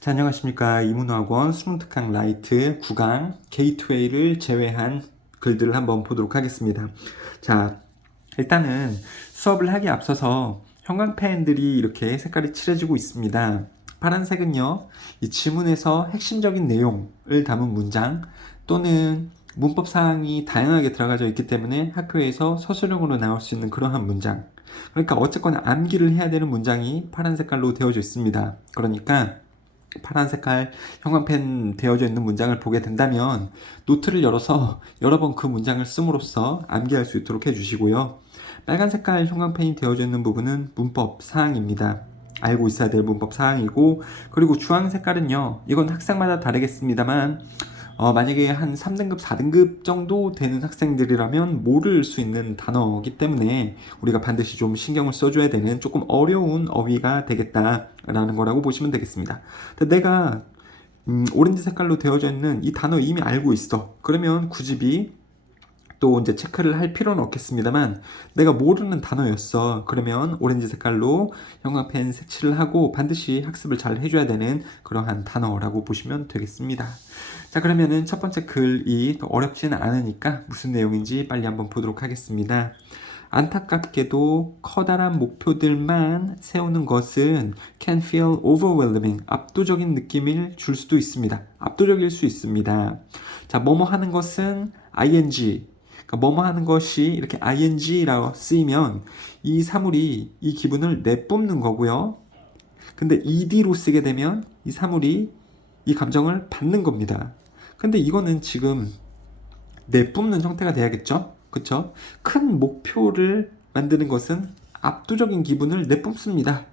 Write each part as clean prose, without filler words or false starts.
자, 안녕하십니까. 이문학원 수능특강 라이트 9강 게이트웨이를 제외한 글들을 한번 보도록 하겠습니다. 자, 일단은 수업을 하기에 앞서서 형광펜들이 이렇게 색깔이 칠해지고 있습니다. 파란색은요, 이 지문에서 핵심적인 내용을 담은 문장 또는 문법 사항이 다양하게 들어가져 있기 때문에 학교에서 서술형으로 나올 수 있는 그러한 문장. 그러니까 어쨌거나 암기를 해야 되는 문장이 파란 색깔로 되어져 있습니다. 그러니까 파란 색깔 형광펜 되어져 있는 문장을 보게 된다면 노트를 열어서 여러 번 그 문장을 씀으로써 암기할 수 있도록 해주시고요. 빨간 색깔 형광펜이 되어져 있는 부분은 문법 사항입니다. 알고 있어야 될 문법 사항이고, 그리고 주황 색깔은요, 이건 학생마다 다르겠습니다만 만약에 한 3등급, 4등급 정도 되는 학생들이라면 모를 수 있는 단어이기 때문에 우리가 반드시 좀 신경을 써줘야 되는 조금 어려운 어휘가 되겠다라는 거라고 보시면 되겠습니다. 내가 오렌지 색깔로 되어져 있는 이 단어 이미 알고 있어. 그러면 굳이 또 이제 체크를 할 필요는 없겠습니다만, 내가 모르는 단어였어. 그러면 오렌지 색깔로 형광펜 색칠을 하고 반드시 학습을 잘 해줘야 되는 그러한 단어라고 보시면 되겠습니다. 자, 그러면은 첫 번째 글이 어렵지는 않으니까 무슨 내용인지 빨리 한번 보도록 하겠습니다. 안타깝게도 커다란 목표들만 세우는 것은 can feel overwhelming, 압도적인 느낌을 줄 수도 있습니다. 압도적일 수 있습니다. 자, 뭐뭐 하는 것은 ing, 그러니까 뭐뭐 하는 것이 이렇게 ing라고 쓰이면 이 사물이 이 기분을 내뿜는 거고요. 근데 ed로 쓰게 되면 이 사물이 이 감정을 받는 겁니다. 근데 이거는 지금 내뿜는 형태가 돼야겠죠? 그쵸? 큰 목표를 만드는 것은 압도적인 기분을 내뿜습니다.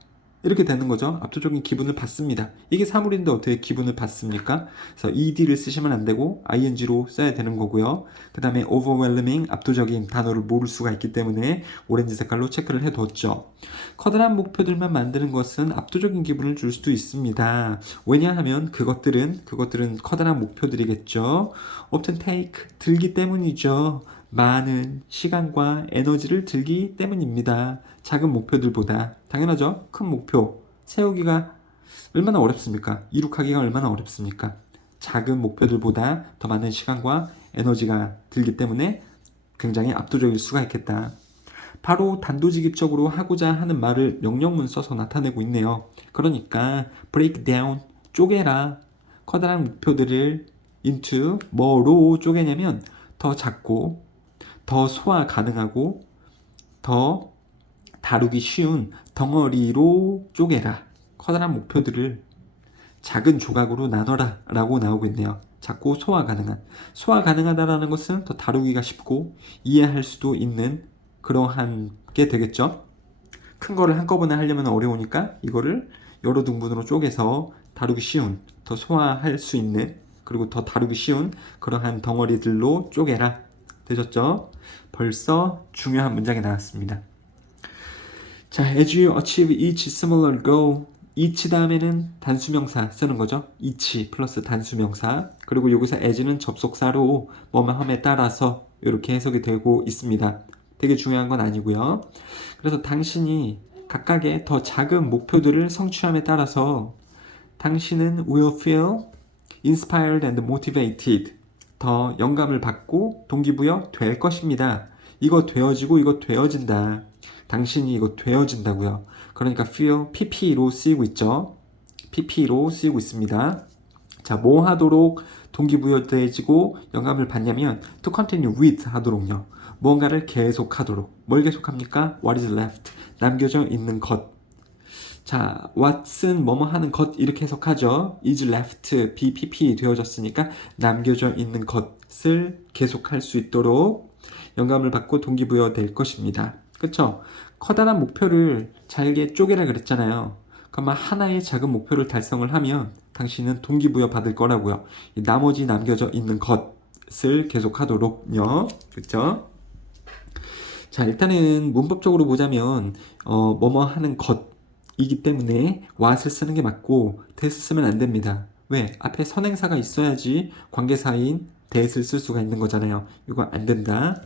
이렇게 되는 거죠. 압도적인 기분을 받습니다. 이게 사물인데 어떻게 기분을 받습니까? 그래서 ed를 쓰시면 안 되고 ing로 써야 되는 거고요. 그 다음에 overwhelming, 압도적인 단어를 모를 수가 있기 때문에 오렌지 색깔로 체크를 해뒀죠. 커다란 목표들만 만드는 것은 압도적인 기분을 줄 수도 있습니다. 왜냐하면 그것들은 커다란 목표들이겠죠. often take, 들기 때문이죠. 많은 시간과 에너지를 들기 때문입니다. 작은 목표들보다. 당연하죠. 큰 목표 세우기가 얼마나 어렵습니까? 이룩하기가 얼마나 어렵습니까? 작은 목표들보다 더 많은 시간과 에너지가 들기 때문에 굉장히 압도적일 수가 있겠다. 바로 단도직입적으로 하고자 하는 말을 명령문 써서 나타내고 있네요. 그러니까 break down, 쪼개라. 커다란 목표들을 into 뭐로 쪼개냐면 더 작고 더 소화 가능하고 더 다루기 쉬운 덩어리로 쪼개라. 커다란 목표들을 작은 조각으로 나눠라 라고 나오고 있네요. 작고 소화 가능한. 소화 가능하다라는 것은 더 다루기가 쉽고 이해할 수도 있는 그러한 게 되겠죠. 큰 거를 한꺼번에 하려면 어려우니까 이거를 여러 등분으로 쪼개서 다루기 쉬운, 더 소화할 수 있는, 그리고 더 다루기 쉬운 그러한 덩어리들로 쪼개라. 되셨죠? 벌써 중요한 문장이 나왔습니다. 자, as you achieve each similar goal, each 다음에는 단수명사 쓰는 거죠. each 플러스 단수명사. 그리고 여기서 as는 접속사로 뭐뭐함에 따라서 이렇게 해석이 되고 있습니다. 되게 중요한 건 아니고요. 그래서 당신이 각각의 더 작은 목표들을 성취함에 따라서 당신은 will feel inspired and motivated. 더 영감을 받고 동기부여 될 것입니다. 이거 되어지고 이거 되어진다. 당신이 이거 되어진다고요. 그러니까 feel, pp로 쓰이고 있죠. pp로 쓰이고 있습니다. 자, 뭐 하도록 동기부여돼지고 영감을 받냐면 to continue with 하도록요. 무언가를 계속하도록. 뭘 계속합니까? What is left. 남겨져 있는 것. 자, what은 뭐뭐 하는 것 이렇게 해석하죠. is left, bpp 되어졌으니까 남겨져 있는 것을 계속할 수 있도록 영감을 받고 동기부여 될 것입니다. 그쵸? 커다란 목표를 잘게 쪼개라 그랬잖아요. 그러면 하나의 작은 목표를 달성을 하면 당신은 동기부여 받을 거라고요. 나머지 남겨져 있는 것을 계속하도록요. 그쵸? 자, 일단은 문법적으로 보자면 뭐뭐 하는 것이기 때문에 what을 쓰는 게 맞고 that을 쓰면 안 됩니다. 왜? 앞에 선행사가 있어야지 관계사인 that을 쓸 수가 있는 거잖아요. 이거 안 된다.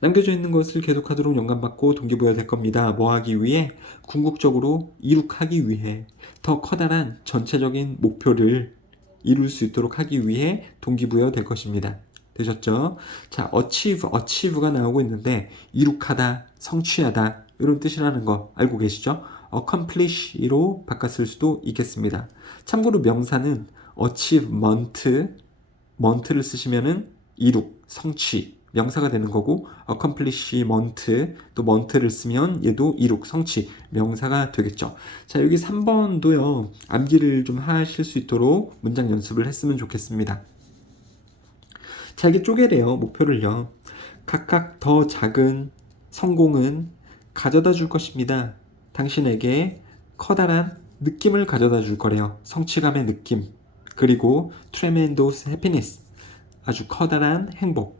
남겨져 있는 것을 계속하도록 영감받고 동기부여될 겁니다. 뭐 하기 위해? 궁극적으로 이룩하기 위해 더 커다란 전체적인 목표를 이룰 수 있도록 하기 위해 동기부여될 것입니다. 되셨죠? 자, achieve가 나오고 있는데 이룩하다, 성취하다 이런 뜻이라는 거 알고 계시죠? accomplish로 바꿨을 수도 있겠습니다. 참고로 명사는 achievement를 쓰시면은 이룩, 성취 명사가 되는 거고 accomplishment 또 ment를 쓰면 얘도 이룩, 성취 명사가 되겠죠. 자, 여기 3번도요. 암기를 좀 하실 수 있도록 문장 연습을 했으면 좋겠습니다. 자, 이게 쪼개래요. 목표를요. 각각 더 작은 성공은 가져다 줄 것입니다. 당신에게 커다란 느낌을 가져다 줄 거래요. 성취감의 느낌. 그리고 tremendous happiness. 아주 커다란 행복.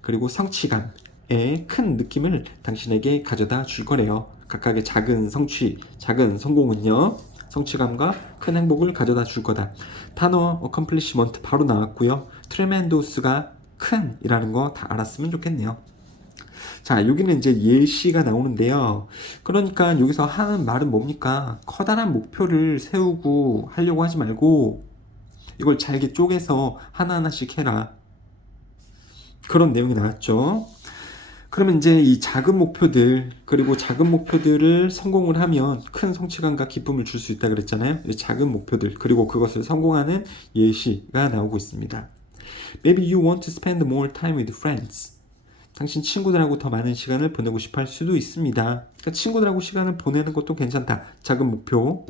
그리고 성취감의 큰 느낌을 당신에게 가져다 줄 거래요. 각각의 작은 성취, 작은 성공은요. 성취감과 큰 행복을 가져다 줄 거다. 단어 accomplishment 바로 나왔고요. tremendous가 큰 이라는 거 다 알았으면 좋겠네요. 자, 여기는 이제 예시가 나오는데요. 그러니까 여기서 하는 말은 뭡니까? 커다란 목표를 세우고 하려고 하지 말고 이걸 잘게 쪼개서 하나하나씩 해라. 그런 내용이 나왔죠. 그러면 이제 이 작은 목표들, 그리고 작은 목표들을 성공을 하면 큰 성취감과 기쁨을 줄 수 있다 그랬잖아요. 작은 목표들, 그리고 그것을 성공하는 예시가 나오고 있습니다. Maybe you want to spend more time with friends. 당신 친구들하고 더 많은 시간을 보내고 싶어 할 수도 있습니다. 그러니까 친구들하고 시간을 보내는 것도 괜찮다. 작은 목표.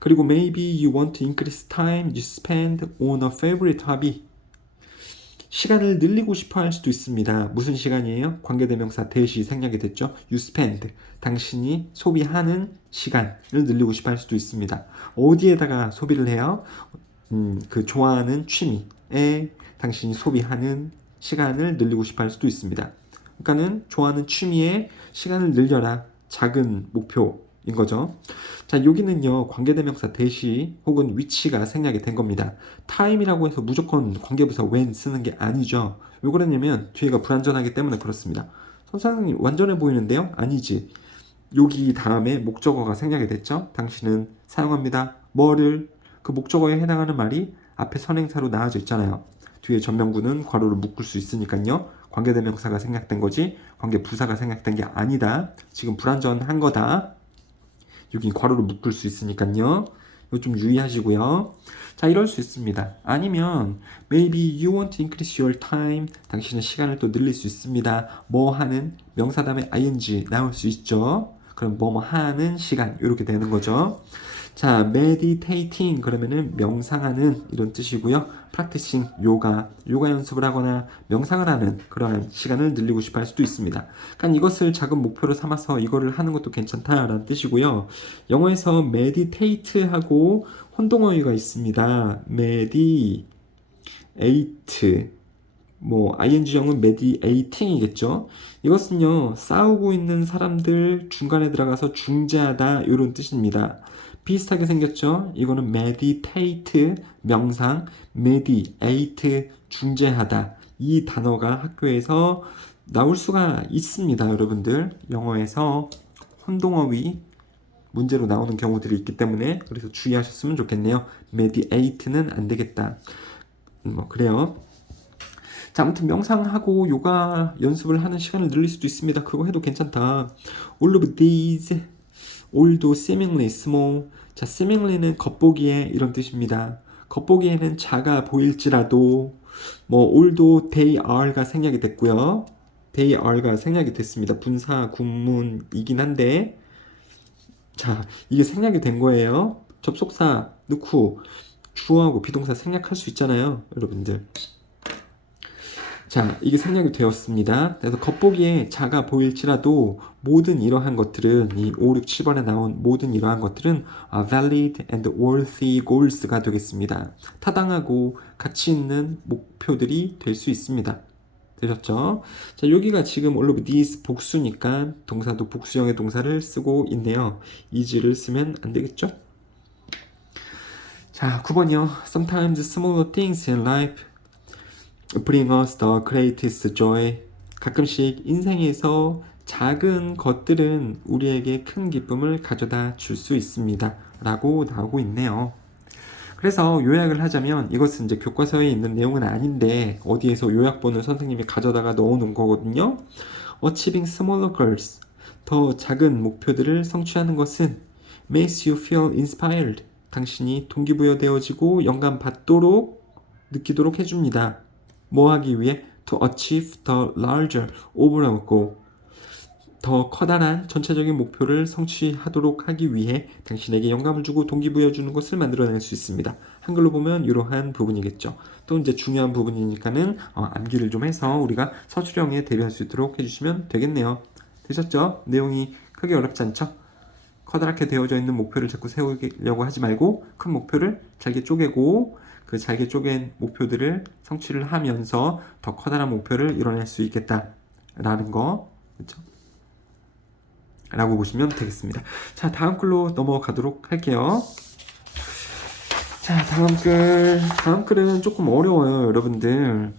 그리고 maybe you want to increase time you spend on a favorite hobby. 시간을 늘리고 싶어 할 수도 있습니다. 무슨 시간이에요? 관계대명사 that이 생략이 됐죠. You spend. 당신이 소비하는 시간을 늘리고 싶어 할 수도 있습니다. 어디에다가 소비를 해요? 그 좋아하는 취미에 당신이 소비하는 시간을 늘리고 싶어 할 수도 있습니다. 그러니까는 좋아하는 취미에 시간을 늘려라. 작은 목표인 거죠. 자, 여기는요. 관계대명사 that이 혹은 which가 생략이 된 겁니다. time이라고 해서 무조건 관계부사 when 쓰는 게 아니죠. 왜 그러냐면 뒤에가 불완전하기 때문에 그렇습니다. 선생님 완전해 보이는데요? 아니지. 여기 다음에 목적어가 생략이 됐죠. 당신은 사용합니다. 뭐를? 그 목적어에 해당하는 말이 앞에 선행사로 나와져 있잖아요. 뒤에 전명구는 괄호를 묶을 수 있으니까요. 관계대명사가 생략된 거지 관계부사가 생략된 게 아니다. 지금 불완전한 거다. 여기 괄호를 묶을 수 있으니까요. 이거 좀 유의하시고요. 자, 이럴 수 있습니다. 아니면 maybe you want to increase your time. 당신의 시간을 또 늘릴 수 있습니다. 뭐 하는 명사 다음에 ing 나올 수 있죠. 그럼 뭐 하는 시간 이렇게 되는 거죠. 자, meditating 그러면은 명상하는 이런 뜻이고요. practicing 요가 연습을 하거나 명상을 하는 그러한 시간을 늘리고 싶어 할 수도 있습니다. 그러니까 이것을 작은 목표로 삼아서 이거를 하는 것도 괜찮다라는 뜻이고요. 영어에서 meditate하고 혼동어휘가 있습니다. meditate 뭐 ing형은 mediating이겠죠. 이것은요 싸우고 있는 사람들 중간에 들어가서 중재하다 이런 뜻입니다. 비슷하게 생겼죠. 이거는 meditate 명상, mediate 중재하다 이 단어가 학교에서 나올 수가 있습니다. 여러분들 영어에서 혼동어휘 문제로 나오는 경우들이 있기 때문에 그래서 주의하셨으면 좋겠네요. mediate는 안 되겠다. 뭐 그래요. 자, 아무튼 명상하고 요가 연습을 하는 시간을 늘릴 수도 있습니다. 그거 해도 괜찮다. All of these, although seemingly small. 자, seemingly는 겉보기에 이런 뜻입니다. 겉보기에는 작아 보일지라도 뭐 although they are가 생략이 됐고요. they are가 생략이 됐습니다. 분사 구문이긴 한데 자, 이게 생략이 된 거예요. 접속사 넣고 주어하고 비동사 생략할 수 있잖아요. 여러분들. 자, 이게 생략이 되었습니다. 그래서 겉보기에 작아 보일지라도 모든 이러한 것들은 이 5, 6, 7번에 나온 모든 이러한 것들은 valid and worthy goals가 되겠습니다. 타당하고 가치 있는 목표들이 될 수 있습니다. 되셨죠? 자, 여기가 지금 all of these 복수니까 동사도 복수형의 동사를 쓰고 있네요. is를 쓰면 안 되겠죠? 자, 9번이요. Sometimes smaller things in life bring us the greatest joy. 가끔씩 인생에서 작은 것들은 우리에게 큰 기쁨을 가져다 줄 수 있습니다. 라고 나오고 있네요. 그래서 요약을 하자면 이것은 이제 교과서에 있는 내용은 아닌데 어디에서 요약본을 선생님이 가져다가 넣어놓은 거거든요. Achieving smaller goals. 더 작은 목표들을 성취하는 것은 makes you feel inspired. 당신이 동기부여되어지고 영감 받도록 느끼도록 해줍니다. 뭐 하기 위해? To achieve the larger overall goal. 더 커다란 전체적인 목표를 성취하도록 하기 위해 당신에게 영감을 주고 동기부여 주는 것을 만들어낼 수 있습니다. 한글로 보면 이러한 부분이겠죠. 또 이제 중요한 부분이니까는 암기를 좀 해서 우리가 서술형에 대비할 수 있도록 해주시면 되겠네요. 되셨죠? 내용이 크게 어렵지 않죠? 커다랗게 되어져 있는 목표를 자꾸 세우려고 하지 말고 큰 목표를 잘게 쪼개고 그 잘게 쪼갠 목표들을 성취를 하면서 더 커다란 목표를 이뤄낼 수 있겠다라는 거, 그렇죠? 라고 보시면 되겠습니다. 자, 다음 글로 넘어가도록 할게요. 자, 다음 글은 조금 어려워요, 여러분들.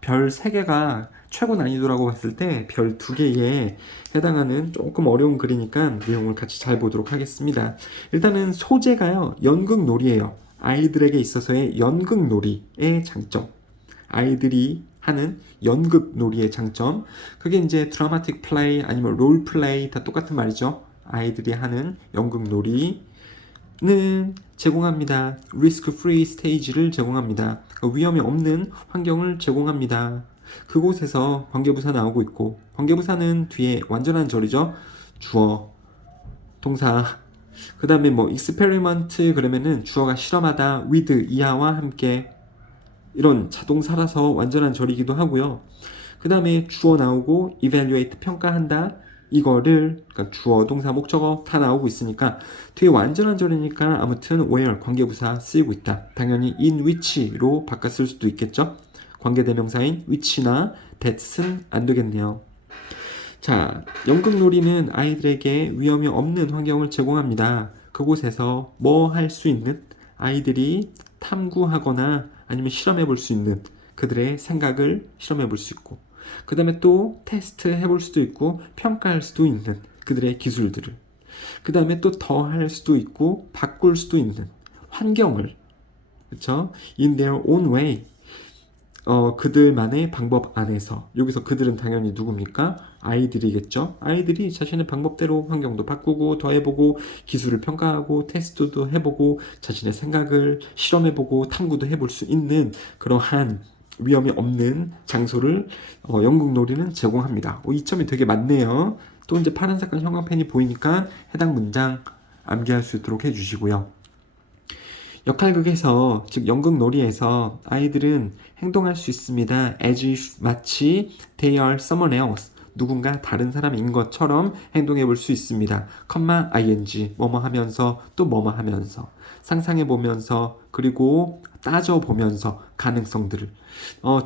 별 3개가 최고 난이도라고 봤을 때 별 2개에 해당하는 조금 어려운 글이니까 내용을 같이 잘 보도록 하겠습니다. 일단은 소재가요, 연극놀이에요. 아이들에게 있어서의 연극놀이의 장점. 아이들이 하는 연극놀이의 장점. 그게 이제 드라마틱 플레이 아니면 롤 플레이 다 똑같은 말이죠. 아이들이 하는 연극놀이는 제공합니다. 리스크 프리 스테이지를 제공합니다. 위험이 없는 환경을 제공합니다. 그곳에서 관계부사 나오고 있고, 관계부사는 뒤에 완전한 절이죠. 주어, 동사. 그 다음에 뭐 experiment 그러면은 주어가 실험하다, with 이하와 함께, 이런 자동사라서 완전한 절이기도 하고요. 그 다음에 주어 나오고 evaluate 평가한다, 이거를, 그러니까 주어, 동사, 목적어 다 나오고 있으니까 뒤에 완전한 절이니까 아무튼 where 관계부사 쓰이고 있다. 당연히 in which로 바꿔 쓸 수도 있겠죠. 관계대명사인 which나 that은 안 되겠네요. 자, 연극놀이는 아이들에게 위험이 없는 환경을 제공합니다. 그곳에서 뭐 할 수 있는, 아이들이 탐구하거나 아니면 실험해 볼 수 있는 그들의 생각을 실험해 볼 수 있고, 그 다음에 또 테스트 해볼 수도 있고 평가할 수도 있는 그들의 기술들을, 그 다음에 또 더 할 수도 있고 바꿀 수도 있는 환경을, 그쵸? In their own way. 그들만의 방법 안에서. 여기서 그들은 당연히 누굽니까? 아이들이겠죠. 아이들이 자신의 방법대로 환경도 바꾸고 더해보고 기술을 평가하고 테스트도 해보고 자신의 생각을 실험해보고 탐구도 해볼 수 있는 그러한 위험이 없는 장소를 연극놀이는 제공합니다. 이 점이 되게 많네요. 또 이제 파란 색깔 형광펜이 보이니까 해당 문장 암기할 수 있도록 해주시고요. 역할극에서, 즉 연극놀이에서 아이들은 행동할 수 있습니다. as if 마치 they are someone else, 누군가 다른 사람인 것처럼 행동해 볼 수 있습니다. ing, 뭐뭐 하면서 또 뭐뭐 하면서 상상해 보면서, 그리고 따져 보면서 가능성들을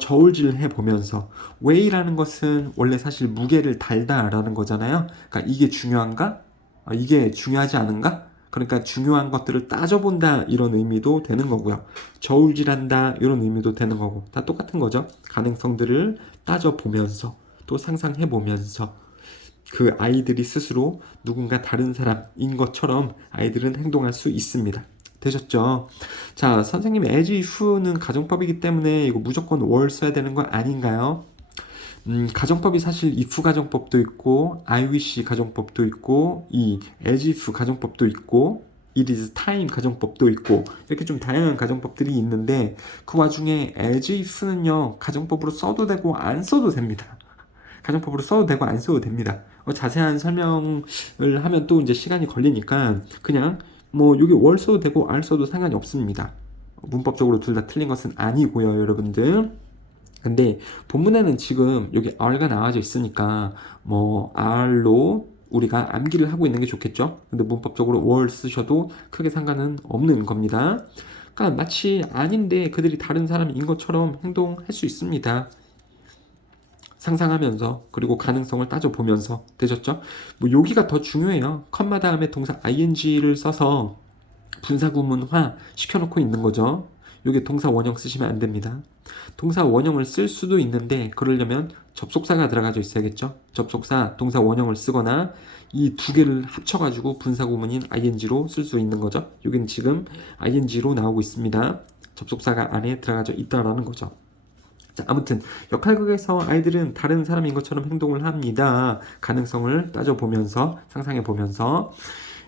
저울질 해 보면서. weigh라는 것은 원래 사실 무게를 달다라는 거잖아요. 그러니까 이게 중요한가? 이게 중요하지 않은가? 그러니까 중요한 것들을 따져본다, 이런 의미도 되는 거고요. 저울질한다, 이런 의미도 되는 거고, 다 똑같은 거죠. 가능성들을 따져보면서 또 상상해보면서 그 아이들이 스스로 누군가 다른 사람인 것처럼 아이들은 행동할 수 있습니다. 되셨죠? 자, 선생님 as if는 가정법이기 때문에 이거 무조건 were 써야 되는 거 아닌가요? 가정법이 사실 if 가정법도 있고 I wish 가정법도 있고 이 as if 가정법도 있고 it is time 가정법도 있고 이렇게 좀 다양한 가정법들이 있는데 그 와중에 as if는요 가정법으로 써도 되고 안 써도 됩니다. 가정법으로 써도 되고 안 써도 됩니다. 자세한 설명을 하면 또 이제 시간이 걸리니까 그냥 뭐 여기 were 써도 되고 r 써도 상관이 없습니다. 문법적으로 둘 다 틀린 것은 아니고요, 여러분들. 근데 본문에는 지금 여기 R가 나와져 있으니까 뭐 R로 우리가 암기를 하고 있는 게 좋겠죠. 근데 문법적으로 were 쓰셔도 크게 상관은 없는 겁니다. 그러니까 마치 아닌데 그들이 다른 사람인 것처럼 행동할 수 있습니다. 상상하면서, 그리고 가능성을 따져보면서. 되셨죠? 뭐 여기가 더 중요해요. 컴마 다음에 동사 ing를 써서 분사구문화 시켜놓고 있는 거죠. 여기 동사 원형 쓰시면 안 됩니다. 동사 원형을 쓸 수도 있는데 그러려면 접속사가 들어가져 있어야겠죠. 접속사, 동사 원형을 쓰거나 이 두 개를 합쳐가지고 분사구문인 ing로 쓸 수 있는 거죠. 여기는 지금 ing로 나오고 있습니다. 접속사가 안에 들어가져 있다라는 거죠. 자, 아무튼 역할극에서 아이들은 다른 사람인 것처럼 행동을 합니다. 가능성을 따져보면서 상상해보면서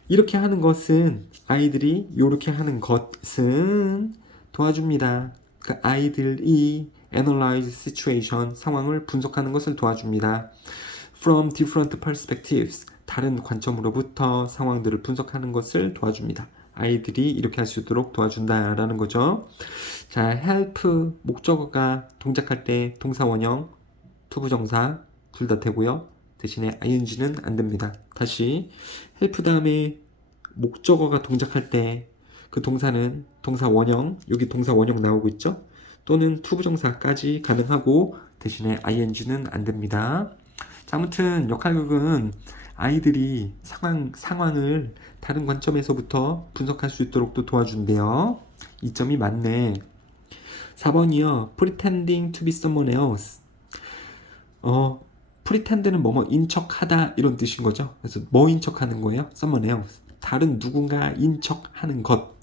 이렇게 하는 것은 아이들이 이렇게 하는 것은 도와줍니다. 그 아이들이 analyze situation 상황을 분석하는 것을 도와줍니다. From different perspectives 다른 관점으로부터 상황들을 분석하는 것을 도와줍니다. 아이들이 이렇게 할 수 있도록 도와준다라는 거죠. 자, help 목적어가 동작할 때 동사 원형, 투부정사 둘 다 되고요. 대신에 ing는 안 됩니다. 다시 help 다음에 목적어가 동작할 때 그 동사는 동사 원형, 여기 동사 원형 나오고 있죠? 또는 투부정사까지 가능하고 대신에 ing는 안 됩니다. 자, 아무튼 역할극은 아이들이 상황을 다른 관점에서부터 분석할 수 있도록 또 도와준대요. 이 점이 맞네. 4번이요. pretending to be someone else. pretend는 뭐뭐인 척하다 이런 뜻인 거죠. 그래서 뭐인 척하는 거예요? someone else. 다른 누군가인 척하는 것.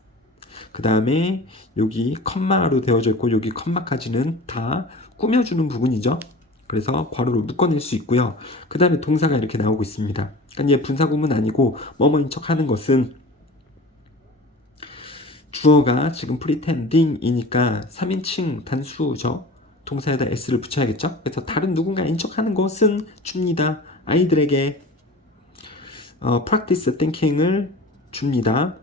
그 다음에 여기 컴마로 되어져 있고 여기 컴마까지는 다 꾸며주는 부분이죠. 그래서 괄호로 묶어낼 수 있고요. 그 다음에 동사가 이렇게 나오고 있습니다. 그러니까 얘 분사구문 아니고 뭐뭐인 척하는 것은 주어가 지금 pretending이니까 3인칭 단수죠. 동사에다 s를 붙여야겠죠. 그래서 다른 누군가인 척하는 것은 줍니다. 아이들에게 practice thinking을 줍니다.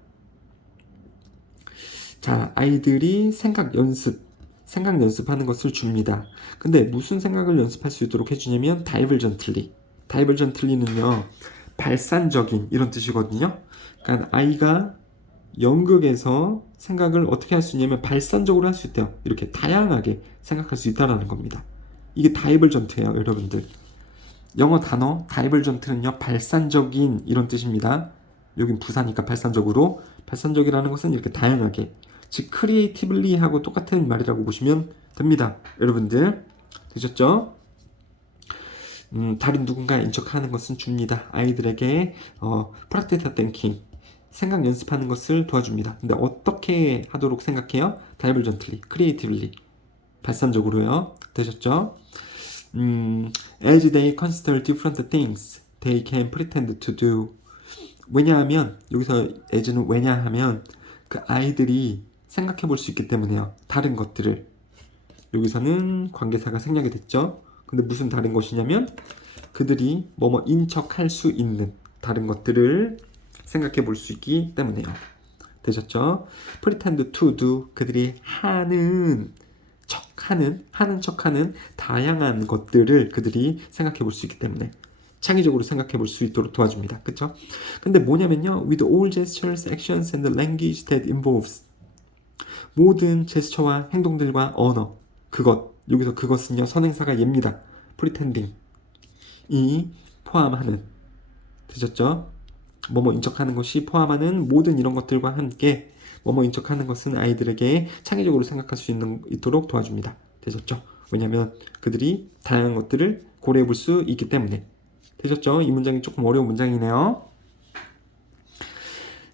자, 아이들이 생각 연습하는 것을 줍니다. 근데 무슨 생각을 연습할 수 있도록 해주냐면 divergently는요 발산적인 이런 뜻이거든요. 그러니까 아이가 연극에서 생각을 어떻게 할 수 있냐면 발산적으로 할 수 있대요. 이렇게 다양하게 생각할 수 있다라는 겁니다. 이게 divergent예요, 여러분들. 영어 단어 divergent는요 발산적인 이런 뜻입니다. 여긴 부사니까 발산적이라는 것은 이렇게 다양하게, 즉 creatively 하고 똑같은 말이라고 보시면 됩니다. 여러분들 되셨죠? 다른 누군가 인척하는 것은 줍니다. 아이들에게 practice thinking 생각 연습하는 것을 도와줍니다. 근데 어떻게 하도록 생각해요? divergently, creatively 발산적으로요. 되셨죠? As they consider different things, they can pretend to do. 왜냐하면 여기서 as는 왜냐하면 그 아이들이 생각해 볼 수 있기 때문에요. 다른 것들을. 여기서는 관계사가 생략이 됐죠. 근데 무슨 다른 것이냐면 그들이 뭐뭐인 척할 수 있는 다른 것들을 생각해 볼 수 있기 때문에요. 되셨죠? pretend to do 그들이 하는 척하는 다양한 것들을 그들이 생각해 볼 수 있기 때문에 창의적으로 생각해 볼 수 있도록 도와줍니다. 그쵸? 근데 뭐냐면요. with all gestures, actions and language that involves 모든 제스처와 행동들과 언어, 그것, 여기서 그것은요. 선행사가 얘입니다. pretending 이 포함하는 되셨죠? 뭐뭐 인척하는 것이 포함하는 모든 이런 것들과 함께 뭐뭐 인척하는 것은 아이들에게 창의적으로 생각할 수 있도록 도와줍니다. 되셨죠? 왜냐하면 그들이 다양한 것들을 고려해 볼 수 있기 때문에. 되셨죠? 이 문장이 조금 어려운 문장이네요.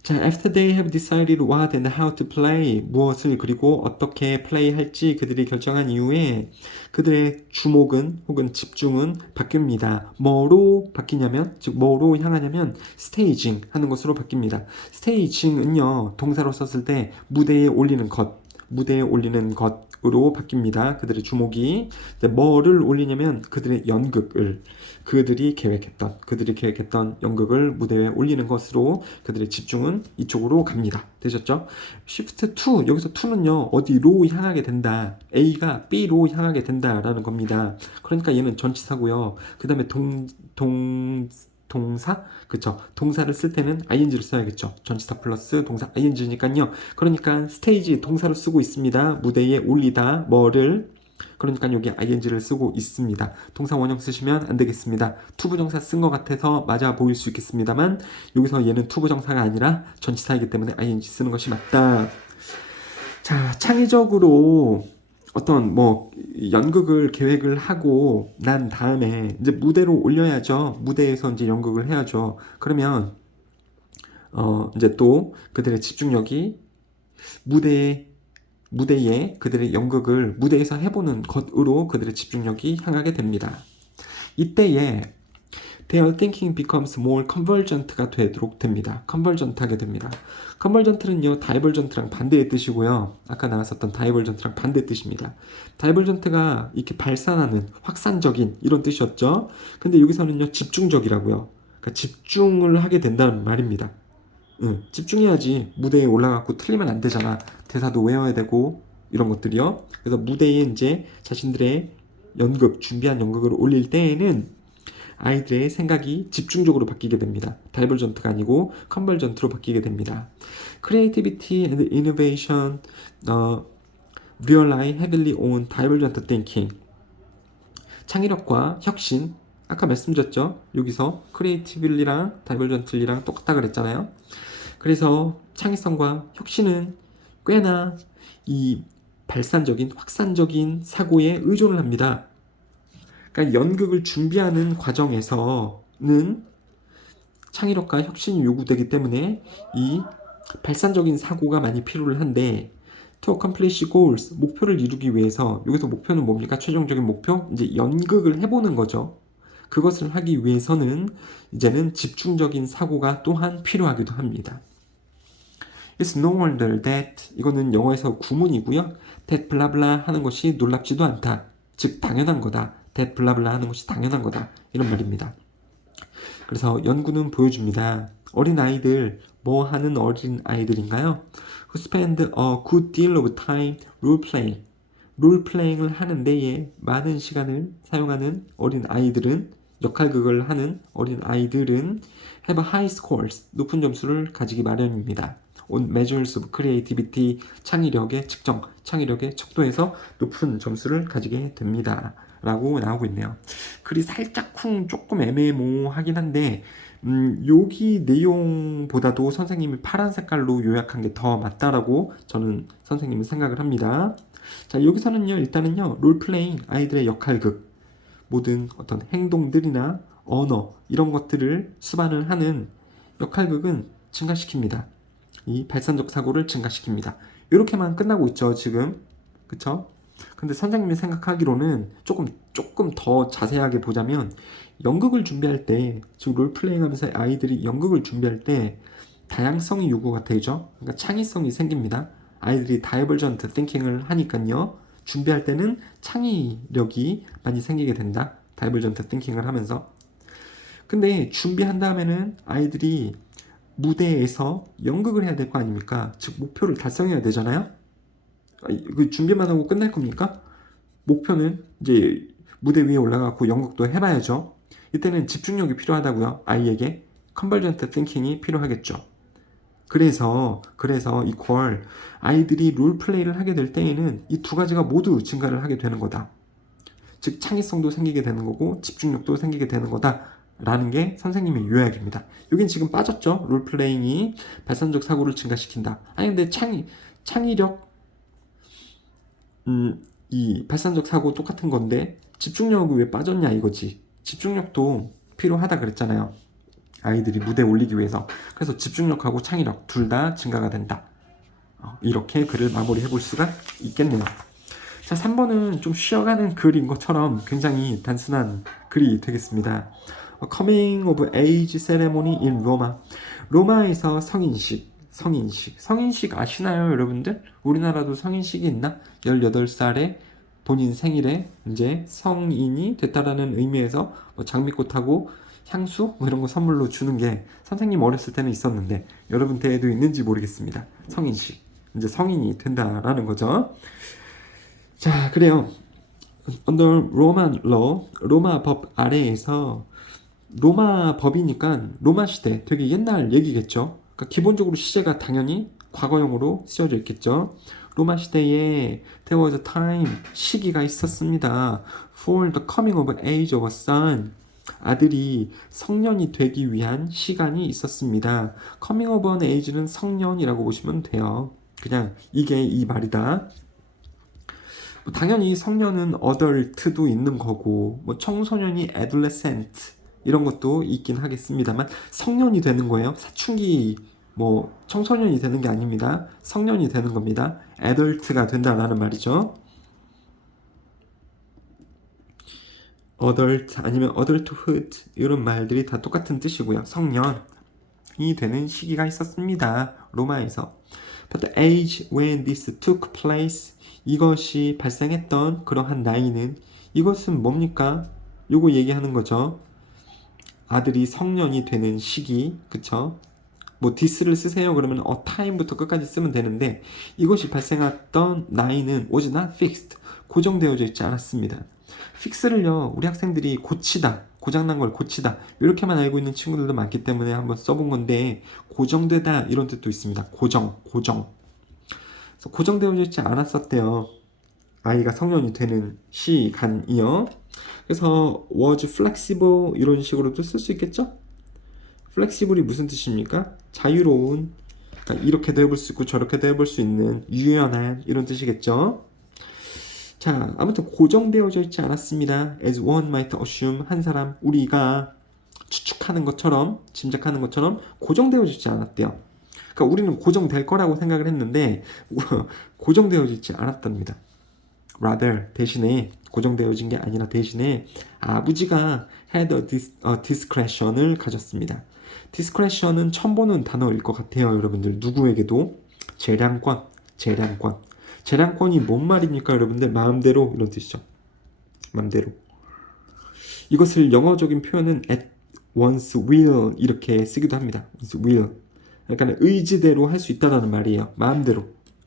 자, after they have decided what and how to play, 무엇을 그리고 어떻게 플레이할지 그들이 결정한 이후에 그들의 주목은 혹은 집중은 바뀝니다. 뭐로 바뀌냐면, 즉 뭐로 향하냐면 staging 하는 것으로 바뀝니다. staging은요, 동사로 썼을 때 무대에 올리는 것으로 바뀝니다. 그들의 주목이. 뭐를 올리냐면 그들의 연극을, 그들이 계획했던 연극을 무대에 올리는 것으로 그들의 집중은 이쪽으로 갑니다. 되셨죠? shift to, 여기서 to는요 어디로 향하게 된다, A가 B로 향하게 된다라는 겁니다. 그러니까 얘는 전치사고요. 그 다음에 동사? 그쵸. 동사를 쓸 때는 ing를 써야겠죠. 전치사 플러스 동사 ing니까요. 그러니까 스테이지 동사로 쓰고 있습니다. 무대에 올리다 뭐를. 그러니까 여기 ing를 쓰고 있습니다. 동사 원형 쓰시면 안 되겠습니다. 투부정사 쓴 것 같아서 맞아 보일 수 있겠습니다만 여기서 얘는 투부정사가 아니라 전치사이기 때문에 ing 쓰는 것이 맞다. 자, 창의적으로 어떤 뭐 연극을 계획을 하고 난 다음에 이제 무대로 올려야죠. 무대에서 이제 연극을 해야죠. 그러면 이제 또 그들의 집중력이 무대에 그들의 연극을 무대에서 해보는 것으로 그들의 집중력이 향하게 됩니다. 이때에 their thinking becomes more convergent가 되도록 됩니다. convergent하게 됩니다. convergent는요, divergent랑 반대의 뜻이고요. 아까 나왔었던 divergent랑 반대의 뜻입니다. divergent가 이렇게 발산하는, 확산적인 이런 뜻이었죠. 근데 여기서는요, 집중적이라고요. 그러니까 집중을 하게 된다는 말입니다. 집중해야지 무대에 올라가고 틀리면 안 되잖아. 대사도 외워야 되고 이런 것들이요. 그래서 무대에 이제 자신들의 준비한 연극을 올릴 때에는 아이들의 생각이 집중적으로 바뀌게 됩니다. 다이버전트가 아니고 컨버전트로 바뀌게 됩니다. Creativity and innovation rely heavily on divergent thinking. 창의력과 혁신, 아까 말씀드렸죠? 여기서 크리에이티블리랑 다이버전틀리랑 똑같다 그랬잖아요. 그래서 창의성과 혁신은 꽤나 이 발산적인, 확산적인 사고에 의존을 합니다. 그러니까 연극을 준비하는 과정에서는 창의력과 혁신이 요구되기 때문에 이 발산적인 사고가 많이 필요를 한데 to accomplish goals, 목표를 이루기 위해서 여기서 목표는 뭡니까? 최종적인 목표? 이제 연극을 해보는 거죠. 그것을 하기 위해서는 이제는 집중적인 사고가 또한 필요하기도 합니다. It's no wonder that, 이거는 영어에서 구문이고요. that blah blah 하는 것이 놀랍지도 않다. 즉 당연한 거다. that blah blah 하는 것이 당연한 거다. 이런 말입니다. 그래서 연구는 보여줍니다. 어린 아이들, 뭐 하는 어린 아이들인가요? Who spend a good deal of time role playing. 롤 플레잉을 하는 데에 많은 시간을 사용하는 어린 아이들은, 역할극을 하는 어린 아이들은 have a high scores, 높은 점수를 가지기 마련입니다. on measures of creativity, 창의력의 측정, 창의력의 척도에서 높은 점수를 가지게 됩니다. 라고 나오고 있네요. 글이 살짝쿵 조금 애매모호하긴 한데 여기 내용보다도 선생님이 파란 색깔로 요약한 게 더 맞다라고 저는 선생님은 생각을 합니다. 자, 여기서는요, 일단은요, 롤플레잉, 아이들의 역할극, 모든 어떤 행동들이나 언어, 이런 것들을 수반을 하는 역할극은 증가시킵니다. 이 발산적 사고를 증가시킵니다. 이렇게만 끝나고 있죠, 지금. 그쵸? 근데 선생님이 생각하기로는 조금 더 자세하게 보자면, 연극을 준비할 때, 지금 롤플레잉 하면서 아이들이 연극을 준비할 때 다양성이 요구가 되죠. 그러니까 창의성이 생깁니다. 아이들이 다이버전트 띵킹을 하니까요. 준비할 때는 창의력이 많이 생기게 된다. 다이버전트 띵킹을 하면서. 근데 준비한 다음에는 아이들이 무대에서 연극을 해야 될 거 아닙니까? 즉 목표를 달성해야 되잖아요. 그 준비만 하고 끝날 겁니까? 목표는 이제 무대 위에 올라가고 연극도 해봐야죠. 이때는 집중력이 필요하다고요. 아이에게 컨버전트 띵킹이 필요하겠죠. 그래서 이퀄 아이들이 롤플레이를 하게 될 때에는 이 두 가지가 모두 증가를 하게 되는 거다. 즉 창의성도 생기게 되는 거고 집중력도 생기게 되는 거다 라는 게 선생님의 요약입니다. 여긴 지금 빠졌죠. 롤플레잉이 발산적 사고를 증가시킨다. 아니 근데 창의력 이 발산적 사고 똑같은 건데 집중력이 왜 빠졌냐 이거지. 집중력도 필요하다 그랬잖아요. 아이들이 무대에 올리기 위해서. 그래서 집중력하고 창의력 둘 다 증가가 된다. 이렇게 글을 마무리해 볼 수가 있겠네요. 자, 3번은 좀 쉬어가는 글인 것처럼 굉장히 단순한 글이 되겠습니다. Coming of Age Ceremony in Roma. 로마에서 성인식 아시나요, 여러분들? 우리나라도 성인식이 있나? 18살에 본인 생일에 이제 성인이 됐다라는 의미에서 뭐 장미꽃하고 향수 뭐 이런 거 선물로 주는 게 선생님 어렸을 때는 있었는데 여러분 때에도 있는지 모르겠습니다. 성인식, 이제 성인이 된다라는 거죠. 자, 그래요. Under Roman law, 로마 법 아래에서, 로마 법이니까 로마 시대, 되게 옛날 얘기겠죠. 그러니까 기본적으로 시제가 당연히 과거형으로 쓰여져 있겠죠. 로마 시대에 there was a time, 시기가 있었습니다. For the coming of age of a son, 아들이 성년이 되기 위한 시간이 있었습니다. coming of an age는 성년이라고 보시면 돼요. 그냥 이게 이 말이다. 뭐 당연히 성년은 adult도 있는 거고 뭐 청소년이 adolescent 이런 것도 있긴 하겠습니다만 성년이 되는 거예요. 사춘기 뭐 청소년이 되는 게 아닙니다. 성년이 되는 겁니다. adult가 된다라는 말이죠. adult 아니면 adulthood 이런 말들이 다 똑같은 뜻이고요. 성년이 되는 시기가 있었습니다. 로마에서. But the age when this took place 이것이 발생했던 그러한 나이는 이것은 뭡니까? 요거 얘기하는 거죠. 아들이 성년이 되는 시기, 그쵸? 뭐 this를 쓰세요 그러면 a time부터 끝까지 쓰면 되는데 이것이 발생했던 나이는 was not fixed 고정되어져 있지 않았습니다. fix를요 우리 학생들이 고치다 고장난 걸 고치다 이렇게만 알고 있는 친구들도 많기 때문에 한번 써본 건데 고정되다 이런 뜻도 있습니다. 고정 그래서 고정되어져 있지 않았었대요. 아이가 성년이 되는 시간이요. 그래서 was flexible 이런 식으로도 쓸 수 있겠죠? flexible이 무슨 뜻입니까? 자유로운, 그러니까 이렇게도 해볼 수 있고 저렇게도 해볼 수 있는 유연한 이런 뜻이겠죠. 자, 아무튼 고정되어져 있지 않았습니다. As one might assume 한 사람 우리가 추측하는 것처럼 짐작하는 것처럼 고정되어져 있지 않았대요. 그러니까 우리는 고정될 거라고 생각을 했는데 고정되어져 있지 않았답니다. Rather 대신에 고정되어진 게 아니라 대신에 아버지가 had a discretion을 가졌습니다. discretion은 처음 보는 단어일 것 같아요. 여러분들 누구에게도 재량권이 뭔 말입니까? 여러분들 마음대로 이런 뜻이죠. 마음대로. 이것을 영어적인 표현은 at one's will 이렇게 쓰기도 합니다. one's will. 그러니까 의지대로 할 수 있다는 말이에요. 마음대로.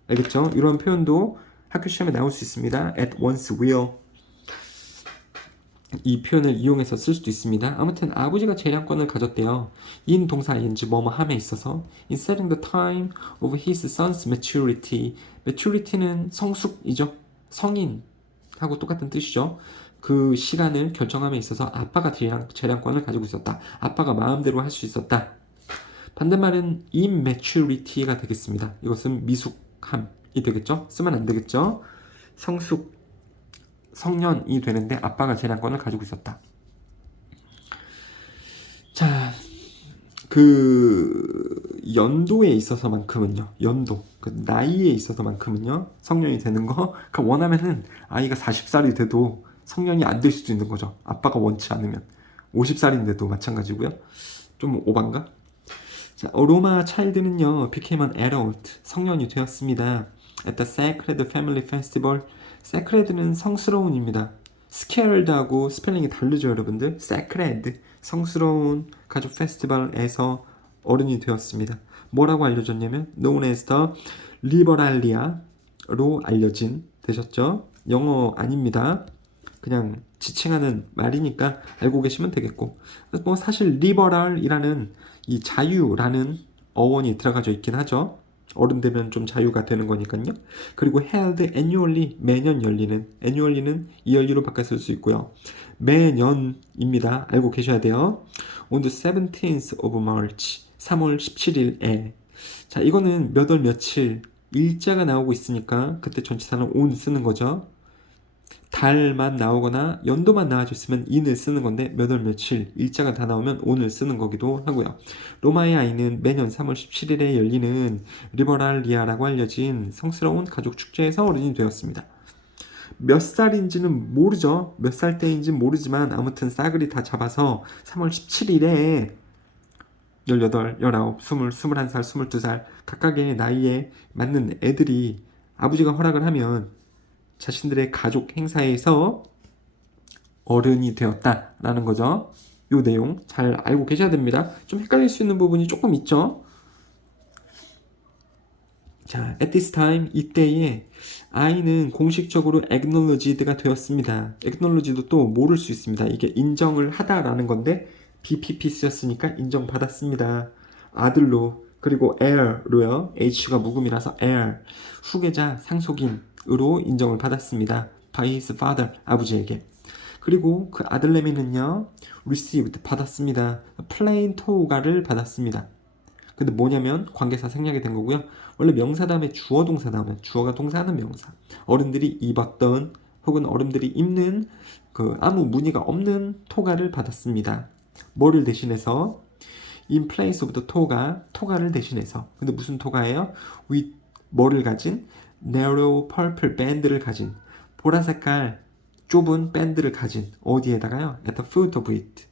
알겠죠? 이런 표현도 학교 시험에 나올 수 있습니다. at one's will. 이 표현을 이용해서 쓸 수도 있습니다. 아무튼 아버지가 재량권을 가졌대요. in 동사 ing 뭐뭐함에 있어서 in setting the time of his son's maturity. maturity는 성숙이죠. 성인하고 똑같은 뜻이죠. 그 시간을 결정함에 있어서 아빠가 재량권을 가지고 있었다. 아빠가 마음대로 할 수 있었다. 반대말은 immaturity가 되겠습니다. 이것은 미숙함이 되겠죠. 쓰면 안 되겠죠. 성년이 되는데 아빠가 재량권을 가지고 있었다. 자, 그 연도에 있어서만큼은요. 그 나이에 있어서만큼은요. 성년이 되는 거. 그러니까 원하면은 아이가 40살이 돼도 성년이 안 될 수도 있는 거죠. 아빠가 원치 않으면. 50살인데도 마찬가지고요. 좀 오반가? 자, 로마 차일드는요. became an adult. 성년이 되었습니다. At the Sacred Family Festival. Sacred는 성스러운입니다. Scared하고 스펠링이 다르죠, 여러분들. Sacred, 성스러운 가족 페스티벌에서 어른이 되었습니다. 뭐라고 알려졌냐면 known as the Liberalia로 알려진 되셨죠. 영어 아닙니다. 그냥 지칭하는 말이니까 알고 계시면 되겠고 뭐 사실 liberal이라는 이 자유라는 어원이 들어가져 있긴 하죠. 어른 되면 좀 자유가 되는 거니까요. 그리고 held annually 매년 열리는 annually는 이열리로 바꿔 쓸 수 있고요. 매년입니다. 알고 계셔야 돼요. On the 17th of March 3월 17일에 자 이거는 몇 월 며칠 일자가 나오고 있으니까 그때 전치사는 on 쓰는 거죠. 달만 나오거나 연도만 나와져 있으면 in을 쓰는 건데 몇 월 며칠 일자가 다 나오면 on을 쓰는 거기도 하고요. 로마의 아이는 매년 3월 17일에 열리는 리버랄리아라고 알려진 성스러운 가족 축제에서 어른이 되었습니다. 몇 살인지는 모르죠. 몇 살 때인지는 모르지만 아무튼 싸그리 다 잡아서 3월 17일에 18, 19, 20, 21살, 22살 각각의 나이에 맞는 애들이 아버지가 허락을 하면 자신들의 가족 행사에서 어른이 되었다라는 거죠. 이 내용 잘 알고 계셔야 됩니다. 좀 헷갈릴 수 있는 부분이 조금 있죠. 자, at this time 이때에 아이는 공식적으로 acknowledged가 되었습니다. acknowledged도 또 모를 수 있습니다. 이게 인정을 하다라는 건데 BPP 쓰였으니까 인정받았습니다. 아들로 그리고 heir로요. H가 묵음이라서 heir 후계자 상속인으로 인정을 받았습니다. by his father 아버지에게. 그리고 그 아들 레미는요 received 받았습니다. plain toga를 받았습니다. 근데 뭐냐면 관계사 생략이 된 거고요. 원래 명사 다음에 주어 동사 나오면 주어가 동사하는 명사. 어른들이 입었던 혹은 어른들이 입는 그 아무 무늬가 없는 토가를 받았습니다. 뭐를 대신해서? In place of the 토가를 대신해서. 근데 무슨 토가예요? with 뭐를 가진? narrow purple band를 가진 보라색깔 좁은 밴드를 가진 어디에다가요? at the foot of it.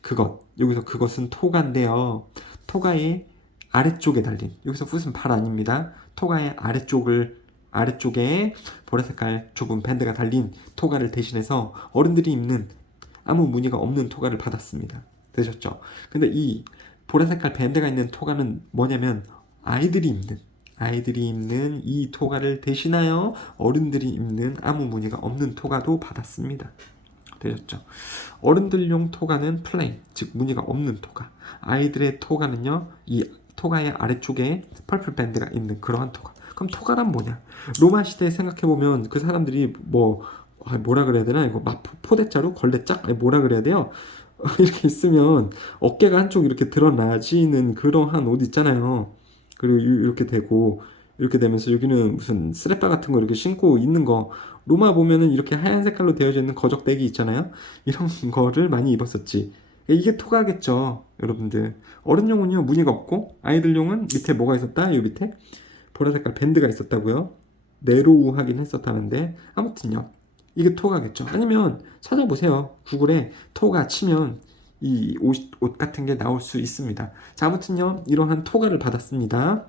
그것. 여기서 그것은 토가인데요. 토가의 아래쪽에 달린 여기서 foot은 발 아닙니다. 토가의 아래쪽에 보라색깔 좁은 밴드가 달린 토가를 대신해서 어른들이 입는 아무 무늬가 없는 토가를 받았습니다. 되셨죠? 근데 이 보라색깔 밴드가 있는 토가는 뭐냐면 아이들이 입는 이 토가를 대신하여 어른들이 입는 아무 무늬가 없는 토가도 받았습니다. 되셨죠? 어른들용 토가는 플레인, 즉 무늬가 없는 토가. 아이들의 토가는요, 이 토가의 아래쪽에 펄플 밴드가 있는 그러한 토가. 그럼 토가란 뭐냐? 로마 시대에 생각해보면 그 사람들이 뭐라 그래야 되나? 이거 포대자루? 걸레짝? 뭐라 그래야 돼요? 이렇게 있으면 어깨가 한쪽 이렇게 드러나지는 그러한 옷 있잖아요. 그리고 이렇게 되고 이렇게 되면서 여기는 무슨 스레빠 같은 거 이렇게 신고 있는 거 로마 보면은 이렇게 하얀 색깔로 되어져 있는 거적대기 있잖아요. 이런 거를 많이 입었었지. 이게 토가겠죠, 여러분들. 어른용은요 무늬가 없고 아이들용은 밑에 뭐가 있었다? 이 밑에 보라색깔 밴드가 있었다고요. 네로우하긴 했었다는데 아무튼요. 이게 토가겠죠. 아니면 찾아보세요. 구글에 토가 치면 이 옷 같은 게 나올 수 있습니다. 자, 아무튼요. 이러한 토가를 받았습니다.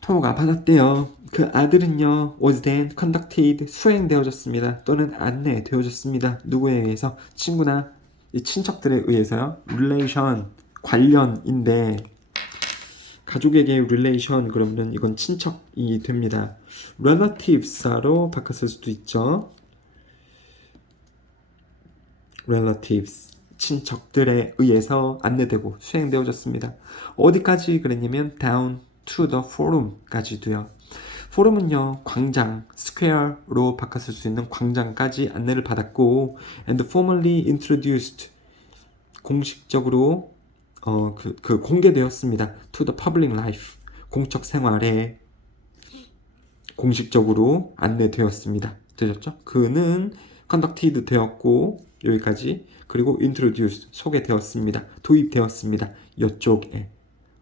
토가 받았대요. 그 아들은요. was then conducted 수행되어졌습니다. 또는 안내되어졌습니다. 누구에 의해서? 친구나 이 친척들에 의해서요. relation 관련인데 가족에게 relation 그러면 이건 친척이 됩니다. relatives로 바꿨을 수도 있죠. relatives 친척들에 의해서 안내되고 수행되어졌습니다. 어디까지 그랬냐면 down to the forum까지도요. 포럼은요 광장, square로 바꿨을 수 있는 광장까지 안내를 받았고 and formally introduced 공식적으로 공개되었습니다. to the public life 공적 생활에 공식적으로 안내되었습니다. 되셨죠? 그는 conducted 되었고 여기까지 그리고 introduced 소개되었습니다. 도입되었습니다. 이쪽에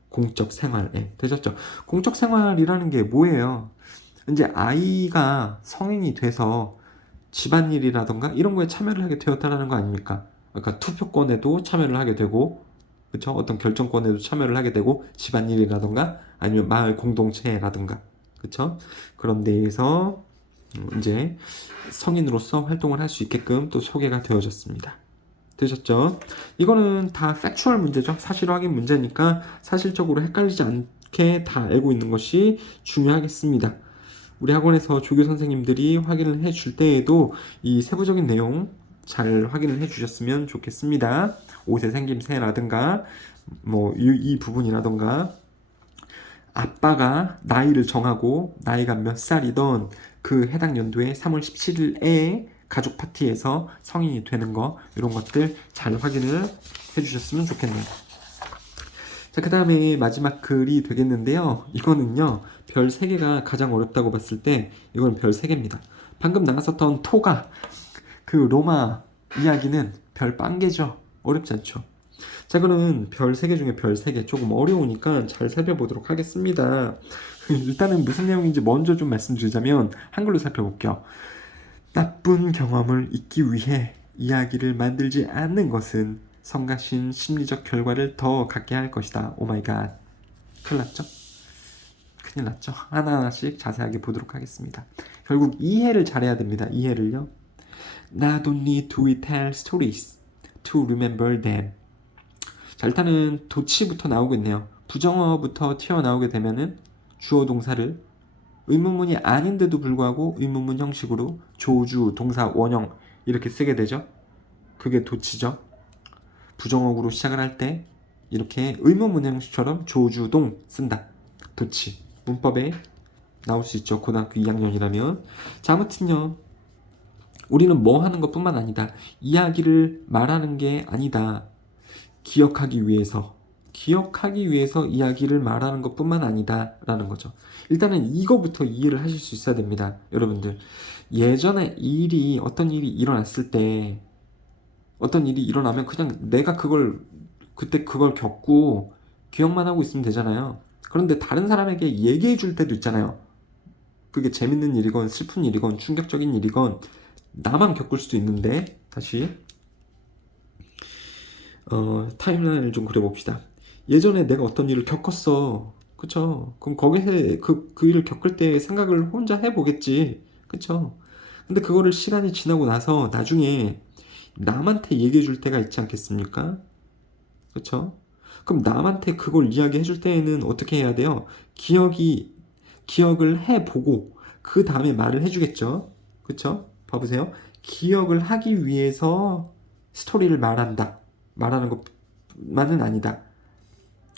공적 생활에 되셨죠? 공적 생활이라는 게 뭐예요? 이제 아이가 성인이 돼서 집안일이라던가 이런 거에 참여를 하게 되었다라는 거 아닙니까? 그러니까 투표권에도 참여를 하게 되고 그렇죠? 어떤 결정권에도 참여를 하게 되고 집안일이라던가 아니면 마을 공동체라던가 그렇죠? 그런 데에서 이제 성인으로서 활동을 할 수 있게끔 또 소개가 되어졌습니다. 되셨죠? 이거는 다 팩추얼 문제죠. 사실 확인 문제니까 사실적으로 헷갈리지 않게 다 알고 있는 것이 중요하겠습니다. 우리 학원에서 조교 선생님들이 확인을 해줄 때에도 이 세부적인 내용 잘 확인을 해주셨으면 좋겠습니다. 옷의 생김새라든가 이 부분이라든가 아빠가 나이를 정하고 나이가 몇 살이던 그 해당 연도에 3월 17일에 가족 파티에서 성인이 되는 거 이런 것들 잘 확인을 해주셨으면 좋겠네요. 자, 그 다음에 마지막 글이 되겠는데요. 이거는요 별 3개가 가장 어렵다고 봤을 때 이건 별 3개입니다. 방금 나왔었던 토가 그 로마 이야기는 별 0개죠. 어렵지 않죠. 자, 그러면 별 3개 중에 별 3개 조금 어려우니까 잘 살펴보도록 하겠습니다. 일단은 무슨 내용인지 먼저 좀 말씀드리자면 한글로 살펴볼게요. 나쁜 경험을 잊기 위해 이야기를 만들지 않는 것은 성가신 심리적 결과를 더 갖게 할 것이다. 오마이갓. 큰일 났죠? 큰일 났죠? 하나하나씩 자세하게 보도록 하겠습니다. 결국 이해를 잘해야 됩니다. 이해를요. Not only do we tell stories to remember them. 자, 일단은 도치부터 나오고 있네요. 부정어부터 튀어나오게 되면은 주어 동사를 의문문이 아닌데도 불구하고 의문문 형식으로 조주, 동사, 원형 이렇게 쓰게 되죠. 그게 도치죠. 부정어구로 시작을 할 때 이렇게 의문문 형식처럼 조주동 쓴다. 도치. 문법에 나올 수 있죠. 고등학교 2학년이라면. 자, 아무튼요. 우리는 뭐 하는 것뿐만 아니다. 이야기를 말하는 게 아니다. 기억하기 위해서 기억하기 위해서 이야기를 말하는 것뿐만 아니다 라는 거죠. 일단은 이거부터 이해를 하실 수 있어야 됩니다. 여러분들, 예전에 어떤 일이 일어났을 때, 어떤 일이 일어나면 그냥 내가 그때 그걸 겪고 기억만 하고 있으면 되잖아요. 그런데 다른 사람에게 얘기해 줄 때도 있잖아요. 그게 재밌는 일이건 슬픈 일이건 충격적인 일이건 나만 겪을 수도 있는데. 다시 타임라인을 좀 그려봅시다. 예전에 내가 어떤 일을 겪었어. 그쵸? 그럼 거기서 그 일을 겪을 때 생각을 혼자 해보겠지. 그쵸? 근데 그거를 시간이 지나고 나서 나중에 남한테 얘기해 줄 때가 있지 않겠습니까? 그쵸? 그럼 남한테 그걸 이야기해 줄 때에는 어떻게 해야 돼요? 기억을 해보고 그 다음에 말을 해주겠죠. 그쵸? 봐보세요. 기억을 하기 위해서 스토리를 말하는 것만은 아니다.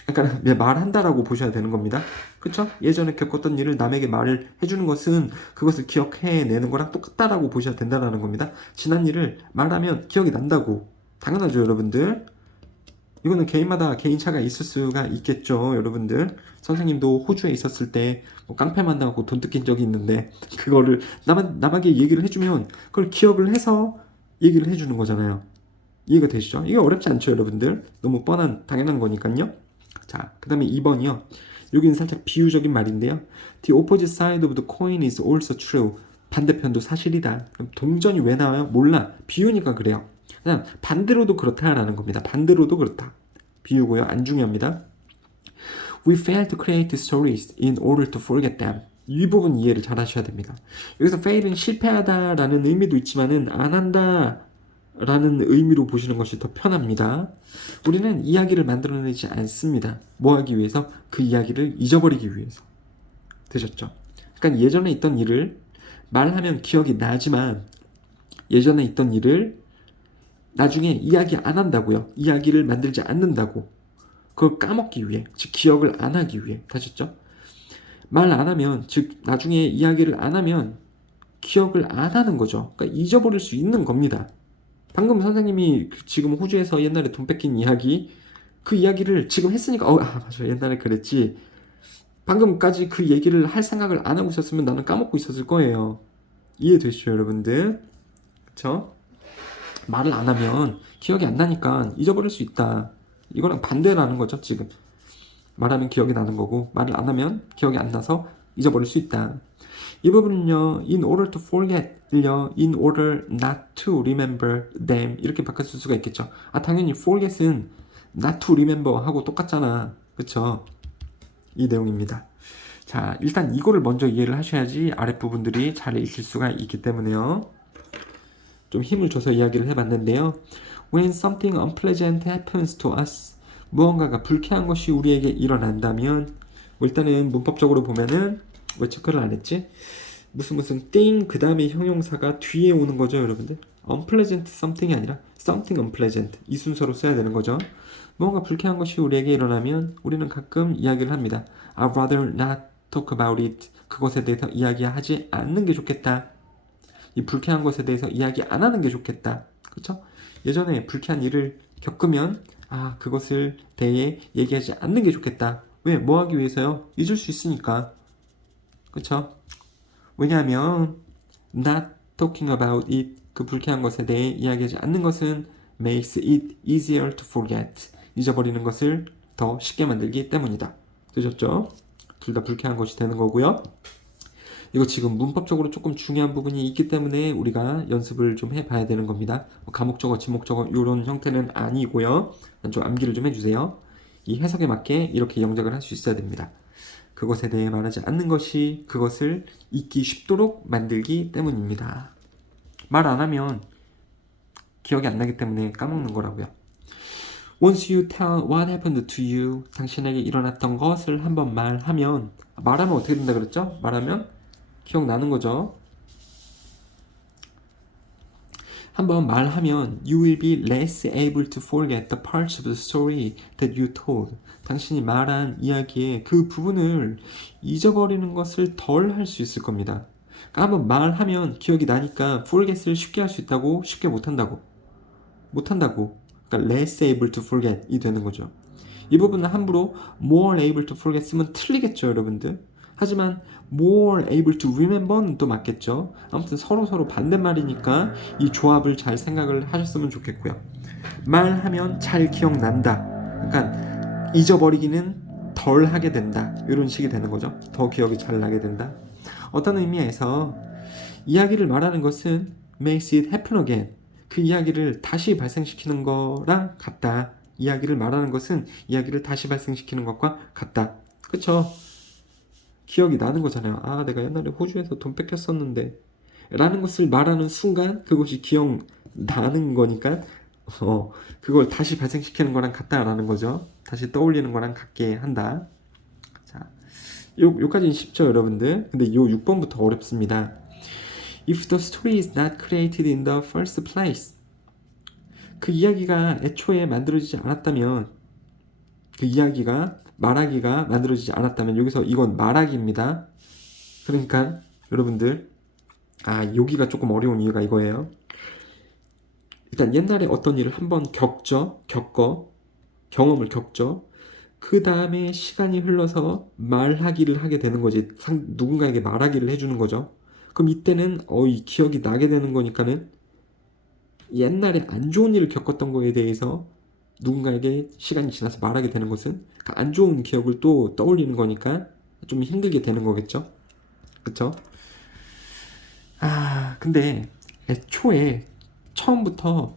그러니까 말한다라고 보셔야 되는 겁니다. 그쵸? 예전에 겪었던 일을 남에게 말을 해주는 것은 그것을 기억해내는 거랑 똑같다라고 보셔야 된다는 겁니다. 지난 일을 말하면 기억이 난다고. 당연하죠, 여러분들. 이거는 개인마다 개인차가 있을 수가 있겠죠, 여러분들. 선생님도 호주에 있었을 때뭐 깡패 만나고 돈 뜯긴 적이 있는데 그거를 남에게 얘기를 해주면 그걸 기억을 해서 얘기를 해주는 거잖아요. 이해가 되시죠? 이게 어렵지 않죠, 여러분들. 너무 당연한 거니까요. 자, 그 다음에 2번이요. 여기는 살짝 비유적인 말인데요. The opposite side of the coin is also true. 반대편도 사실이다. 그럼 동전이 왜 나와요? 몰라. 비유니까 그래요. 그냥 반대로도 그렇다라는 겁니다. 반대로도 그렇다. 비유고요. 안 중요합니다. We fail to create stories in order to forget them. 이 부분 이해를 잘 하셔야 됩니다. 여기서 fail은 실패하다라는 의미도 있지만은 안 한다 라는 의미로 보시는 것이 더 편합니다. 우리는 이야기를 만들어내지 않습니다. 뭐 하기 위해서? 그 이야기를 잊어버리기 위해서. 되셨죠? 그러니까 예전에 있던 일을 말하면 기억이 나지만 예전에 있던 일을 나중에 이야기 안 한다고요. 이야기를 만들지 않는다고. 그걸 까먹기 위해, 즉 기억을 안 하기 위해. 다셨죠? 말 안 하면, 즉 나중에 이야기를 안 하면 기억을 안 하는 거죠. 그러니까 잊어버릴 수 있는 겁니다. 방금 선생님이 지금 호주에서 옛날에 돈 뺏긴 이야기, 그 이야기를 지금 했으니까 맞아, 옛날에 그랬지. 방금까지 그 얘기를 할 생각을 안 하고 있었으면 나는 까먹고 있었을 거예요. 이해되시죠, 여러분들? 그쵸? 말을 안 하면 기억이 안 나니까 잊어버릴 수 있다. 이거랑 반대라는 거죠, 지금. 말하면 기억이 나는 거고 말을 안 하면 기억이 안 나서 잊어버릴 수 있다. 이 부분은요, in order to forget을요, in order not to remember them 이렇게 바꿨을 수가 있겠죠. 당연히 forget은 not to remember 하고 똑같잖아. 그쵸? 이 내용입니다. 자, 일단 이거를 먼저 이해를 하셔야지 아랫부분들이 잘 읽힐 수가 있기 때문에요. 좀 힘을 줘서 이야기를 해봤는데요. When something unpleasant happens to us, 무언가가 불쾌한 것이 우리에게 일어난다면, 일단은 문법적으로 보면은 왜 체크를 안 했지? 무슨 thing 그 다음에 형용사가 뒤에 오는 거죠, 여러분들. unpleasant something이 아니라 something unpleasant 이 순서로 써야 되는 거죠. 무언가 불쾌한 것이 우리에게 일어나면 우리는 가끔 이야기를 합니다. I'd rather not talk about it. 그것에 대해서 이야기하지 않는 게 좋겠다. 이 불쾌한 것에 대해서 이야기 안 하는 게 좋겠다. 그렇죠? 예전에 불쾌한 일을 겪으면 그것을 대해 얘기하지 않는 게 좋겠다. 왜? 뭐 하기 위해서요? 잊을 수 있으니까. 그렇죠? 왜냐하면 not talking about it, 그 불쾌한 것에 대해 이야기하지 않는 것은 makes it easier to forget, 잊어버리는 것을 더 쉽게 만들기 때문이다. 되셨죠? 둘 다 불쾌한 것이 되는 거고요. 이거 지금 문법적으로 조금 중요한 부분이 있기 때문에 우리가 연습을 좀 해봐야 되는 겁니다. 가목적어, 지목적어 이런 형태는 아니고요. 좀 암기를 좀 해주세요. 이 해석에 맞게 이렇게 영작을 할 수 있어야 됩니다. 그것에 대해 말하지 않는 것이 그것을 잊기 쉽도록 만들기 때문입니다. 말 안 하면 기억이 안 나기 때문에 까먹는 거라고요. Once you tell what happened to you, 당신에게 일어났던 것을 한번 말하면 어떻게 된다 그랬죠? 말하면 기억나는 거죠. 한번 말하면 you will be less able to forget the parts of the story that you told. 당신이 말한 이야기의 그 부분을 잊어버리는 것을 덜 할 수 있을 겁니다. 그러니까 한번 말하면 기억이 나니까 forget을 쉽게 할 수 있다고 쉽게 못한다고. 그러니까 less able to forget 이 되는 거죠. 이 부분은 함부로 more able to forget 쓰면 틀리겠죠, 여러분들. 하지만 more able to remember는 또 맞겠죠. 아무튼 서로 반대말이니까 이 조합을 잘 생각을 하셨으면 좋겠고요. 말하면 잘 기억난다. 그러니까 잊어버리기는 덜 하게 된다. 이런 식이 되는 거죠. 더 기억이 잘 나게 된다. 어떤 의미에서 이야기를 말하는 것은 makes it happen again. 그 이야기를 다시 발생시키는 거랑 같다. 이야기를 말하는 것은 이야기를 다시 발생시키는 것과 같다. 그쵸? 기억이 나는 거잖아요. 아, 내가 옛날에 호주에서 돈 뺏겼었는데 라는 것을 말하는 순간 그것이 기억나는 거니까 그걸 다시 발생시키는 거랑 같다라는 거죠. 다시 떠올리는 거랑 같게 한다. 자, 요까지는 쉽죠, 여러분들. 근데 요 6번부터 어렵습니다. If the story is not created in the first place. 그 이야기가 애초에 만들어지지 않았다면, 그 이야기가 말하기가 만들어지지 않았다면, 여기서 이건 말하기입니다. 그러니까 여러분들, 여기가 조금 어려운 이유가 이거예요. 일단 옛날에 어떤 일을 한번 경험을 겪죠. 그 다음에 시간이 흘러서 말하기를 하게 되는 거지. 누군가에게 말하기를 해주는 거죠. 그럼 이때는 이 기억이 나게 되는 거니까는 옛날에 안 좋은 일을 겪었던 거에 대해서 누군가에게 시간이 지나서 말하게 되는 것은 그 안 좋은 기억을 또 떠올리는 거니까 좀 힘들게 되는 거겠죠. 그쵸? 근데 애초에 처음부터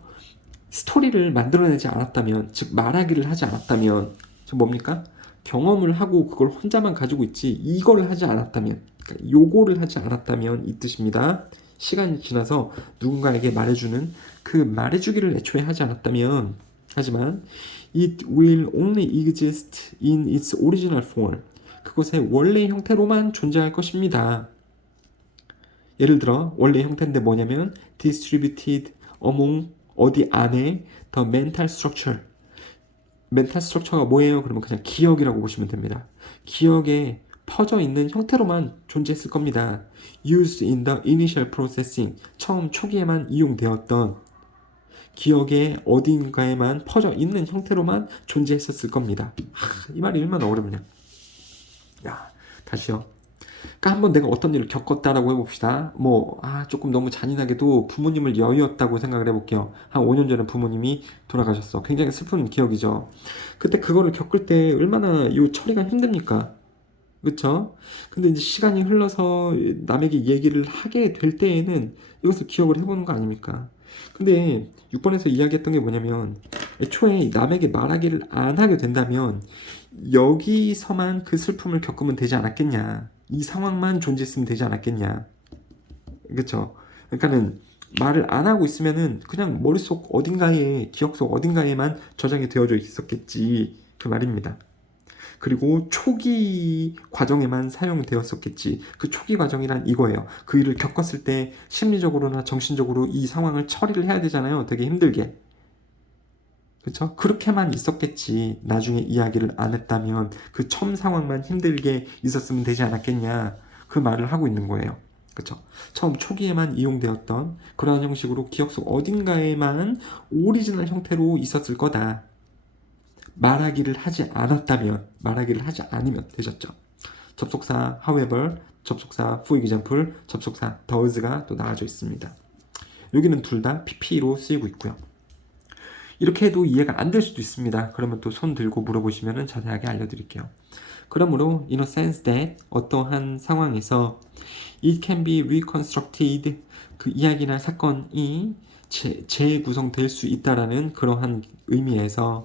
스토리를 만들어내지 않았다면, 즉 말하기를 하지 않았다면, 뭡니까? 경험을 하고 그걸 혼자만 가지고 있지 이걸 하지 않았다면, 그러니까 요거를 하지 않았다면 이 뜻입니다. 시간이 지나서 누군가에게 말해주는 그 말해주기를 애초에 하지 않았다면, 하지만 it will only exist in its original form. 그것의 원래 형태로만 존재할 것입니다. 예를 들어 원래 형태인데 뭐냐면 distributed among 어디 안에 the mental structure. 멘탈 스트럭처가 뭐예요? 그러면 그냥 기억이라고 보시면 됩니다. 기억에 퍼져 있는 형태로만 존재했을 겁니다. used in the initial processing. 처음 초기에만 이용되었던 기억의 어딘가에만 퍼져 있는 형태로만 존재했었을 겁니다. 이 말이 얼마나 어렵냐. 다시요. 그러니까 한번 내가 어떤 일을 겪었다라고 해봅시다. 조금 너무 잔인하게도 부모님을 여의었다고 생각을 해볼게요. 한 5년 전에 부모님이 돌아가셨어. 굉장히 슬픈 기억이죠. 그때 그거를 겪을 때 얼마나 이 처리가 힘듭니까? 그쵸? 근데 이제 시간이 흘러서 남에게 얘기를 하게 될 때에는 이것을 기억을 해보는 거 아닙니까? 근데 6번에서 이야기했던 게 뭐냐면 애초에 남에게 말하기를 안 하게 된다면 여기서만 그 슬픔을 겪으면 되지 않았겠냐. 이 상황만 존재했으면 되지 않았겠냐. 그쵸? 그러니까는 말을 안 하고 있으면은 그냥 머릿속 어딘가에, 기억 속 어딘가에만 저장이 되어져 있었겠지. 그 말입니다. 그리고 초기 과정에만 사용되었었겠지. 그 초기 과정이란 이거예요. 그 일을 겪었을 때 심리적으로나 정신적으로 이 상황을 처리를 해야 되잖아요. 되게 힘들게. 그렇죠? 그렇게만 있었겠지. 나중에 이야기를 안 했다면 그 처음 상황만 힘들게 있었으면 되지 않았겠냐. 그 말을 하고 있는 거예요. 그렇죠? 처음 초기에만 이용되었던 그러한 형식으로 기억 속 어딘가에만 오리지널 형태로 있었을 거다. 말하기를 하지 않으면 되셨죠. 접속사 however, 접속사 for example, 접속사 does가 또 나와져 있습니다. 여기는 둘 다 PP로 쓰이고 있고요. 이렇게 해도 이해가 안 될 수도 있습니다. 그러면 또 손 들고 물어보시면 자세하게 알려드릴게요. 그러므로 in a sense that 어떠한 상황에서 it can be reconstructed 그 이야기나 사건이 재구성될 수 있다라는 그러한 의미에서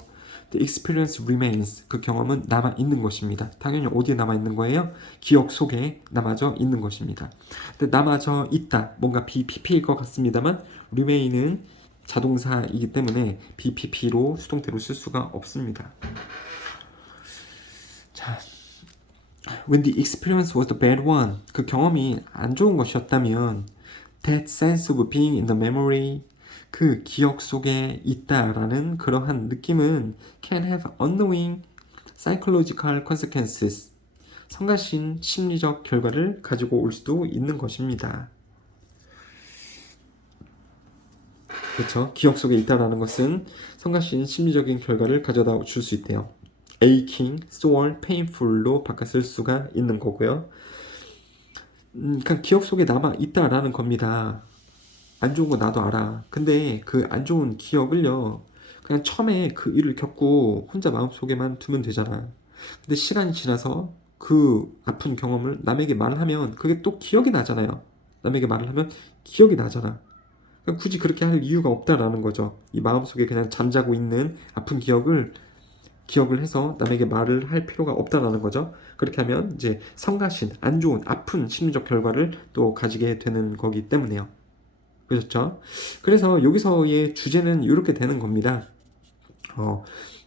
the experience remains 그 경험은 남아 있는 것입니다. 당연히 어디에 남아 있는 거예요? 기억 속에 남아져 있는 것입니다. 근데 남아져 있다 뭔가 BPP일 것 같습니다만 remain은 자동사이기 때문에 BPP로 수동태로 쓸 수가 없습니다. 자, when the experience was the bad one 그 경험이 안 좋은 것이었다면 that sense of being in the memory 그 기억 속에 있다라는 그러한 느낌은 can have unknowing psychological consequences 성가신 심리적 결과를 가지고 올 수도 있는 것입니다. 그렇죠? 기억 속에 있다라는 것은 성가신 심리적인 결과를 가져다 줄 수 있대요. aching, sore, painful로 바꿔 쓸 수가 있는 거고요. 그냥 기억 속에 남아 있다라는 겁니다. 안 좋은 거 나도 알아. 근데 그 안 좋은 기억을요, 그냥 처음에 그 일을 겪고 혼자 마음속에만 두면 되잖아. 근데 시간이 지나서 그 아픈 경험을 남에게 말하면 그게 또 기억이 나잖아요. 남에게 말을 하면 기억이 나잖아. 그러니까 굳이 그렇게 할 이유가 없다라는 거죠. 이 마음속에 그냥 잠자고 있는 아픈 기억을 해서 남에게 말을 할 필요가 없다라는 거죠. 그렇게 하면 이제 성가신, 안 좋은, 아픈 심리적 결과를 또 가지게 되는 거기 때문에요. 그렇죠? 그래서 여기서의 주제는 이렇게 되는 겁니다.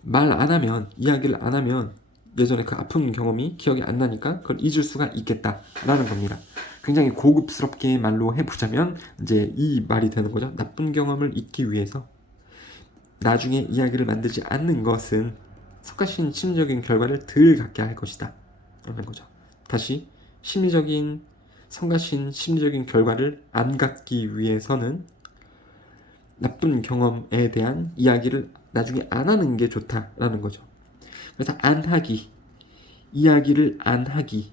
말 안 하면, 이야기를 안 하면 예전에 그 아픈 경험이 기억이 안 나니까 그걸 잊을 수가 있겠다라는 겁니다. 굉장히 고급스럽게 말로 해보자면 이제 이 말이 되는 거죠. 나쁜 경험을 잊기 위해서 나중에 이야기를 만들지 않는 것은 성가신 심리적인 결과를 덜 갖게 할 것이다 라는 거죠. 다시 성가신 심리적인 결과를 안 갖기 위해서는 나쁜 경험에 대한 이야기를 나중에 안 하는 게 좋다라는 거죠. 그래서 안 하기, 이야기를 안 하기,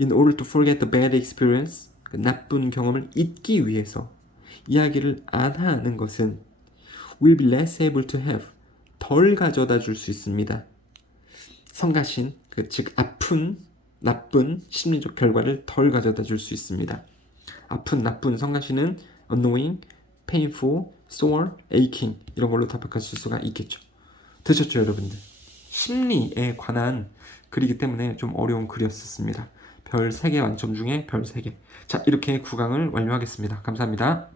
in order to forget the bad experience, 그 나쁜 경험을 잊기 위해서 이야기를 안 하는 것은 will be less able to have, 덜 가져다 줄 수 있습니다. 성가신, 즉 아픈, 나쁜 심리적 결과를 덜 가져다 줄 수 있습니다. 아픈, 나쁜 성가신은 annoying, painful, sore, aching 이런 걸로 답변하실 수가 있겠죠. 되셨죠, 여러분들? 심리에 관한 글이기 때문에 좀 어려운 글이었습니다. 별 3개 만점 중에 별 3개. 자, 이렇게 9강을 완료하겠습니다. 감사합니다.